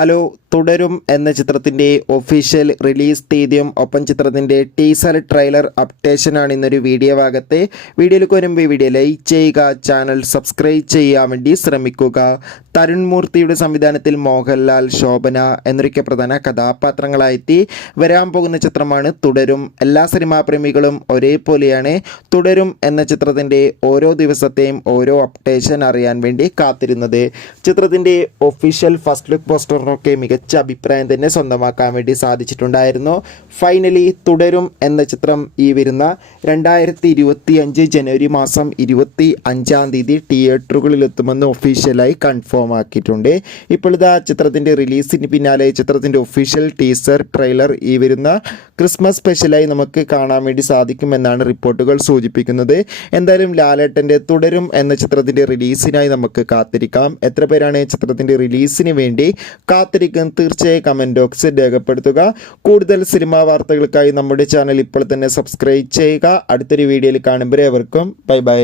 Hello, തുടരും എന്ന ചിത്രത്തിൻ്റെ ഒഫീഷ്യൽ റിലീസ് തീയതിയും ഒപ്പം ചിത്രത്തിൻ്റെ ടീസർ ട്രെയിലർ അപ്ഡേഷനാണ് ഇന്നൊരു വീഡിയോ ഭാഗത്തെ. വീഡിയോയിലേക്ക് വരുമ്പോൾ ഈ വീഡിയോ ലൈക്ക് ചെയ്യുക, ചാനൽ സബ്സ്ക്രൈബ് ചെയ്യാൻ വേണ്ടി ശ്രമിക്കുക. തരുൺ മൂർത്തിയുടെ സംവിധാനത്തിൽ മോഹൻലാൽ, ശോഭന എന്നൊക്കെ പ്രധാന കഥാപാത്രങ്ങളായെത്തി വരാൻ പോകുന്ന ചിത്രമാണ് തുടരും. എല്ലാ സിനിമാ പ്രേമികളും ഒരേപോലെയാണ് തുടരും എന്ന ചിത്രത്തിൻ്റെ ഓരോ ദിവസത്തെയും ഓരോ അപ്ഡേഷൻ അറിയാൻ വേണ്ടി കാത്തിരുന്നത്. ചിത്രത്തിൻ്റെ ഒഫീഷ്യൽ ഫസ്റ്റ് ലുക്ക് പോസ്റ്ററിനൊക്കെ മികച്ച അഭിപ്രായം തന്നെ സ്വന്തമാക്കാൻ വേണ്ടി സാധിച്ചിട്ടുണ്ടായിരുന്നു. ഫൈനലി തുടരും എന്ന ചിത്രം ഈ വരുന്ന 2025 ജനുവരി മാസം 25-ാം തീയതി തിയേറ്ററുകളിലെത്തുമെന്ന് ഒഫീഷ്യലായി കൺഫേം ആക്കിയിട്ടുണ്ട്. ഇപ്പോഴത്തെ ചിത്രത്തിൻ്റെ റിലീസിന് പിന്നാലെ ചിത്രത്തിൻ്റെ ഒഫീഷ്യൽ ടീസർ ട്രെയിലർ ഈ വരുന്ന ക്രിസ്മസ് സ്പെഷ്യലായി നമുക്ക് കാണാൻ വേണ്ടി സാധിക്കുമെന്നാണ് റിപ്പോർട്ടുകൾ സൂചിപ്പിക്കുന്നത്. എന്തായാലും ലാലേട്ടൻ്റെ തുടരും എന്ന ചിത്രത്തിൻ്റെ റിലീസിനായി നമുക്ക് കാത്തിരിക്കാം. എത്ര പേരാണ് ചിത്രത്തിൻ്റെ റിലീസിന് വേണ്ടി കാത്തിരിക്കുന്നത് തീർച്ചയായും കമൻറ്റ് ബോക്സിൽ രേഖപ്പെടുത്തുക. കൂടുതൽ സിനിമാ വാർത്തകൾക്കായി നമ്മുടെ ചാനൽ ഇപ്പോൾ തന്നെ സബ്സ്ക്രൈബ് ചെയ്യുക. അടുത്തൊരു വീഡിയോയിൽ കാണുമ്പോൾ ഏവർക്കും ബൈ ബൈ.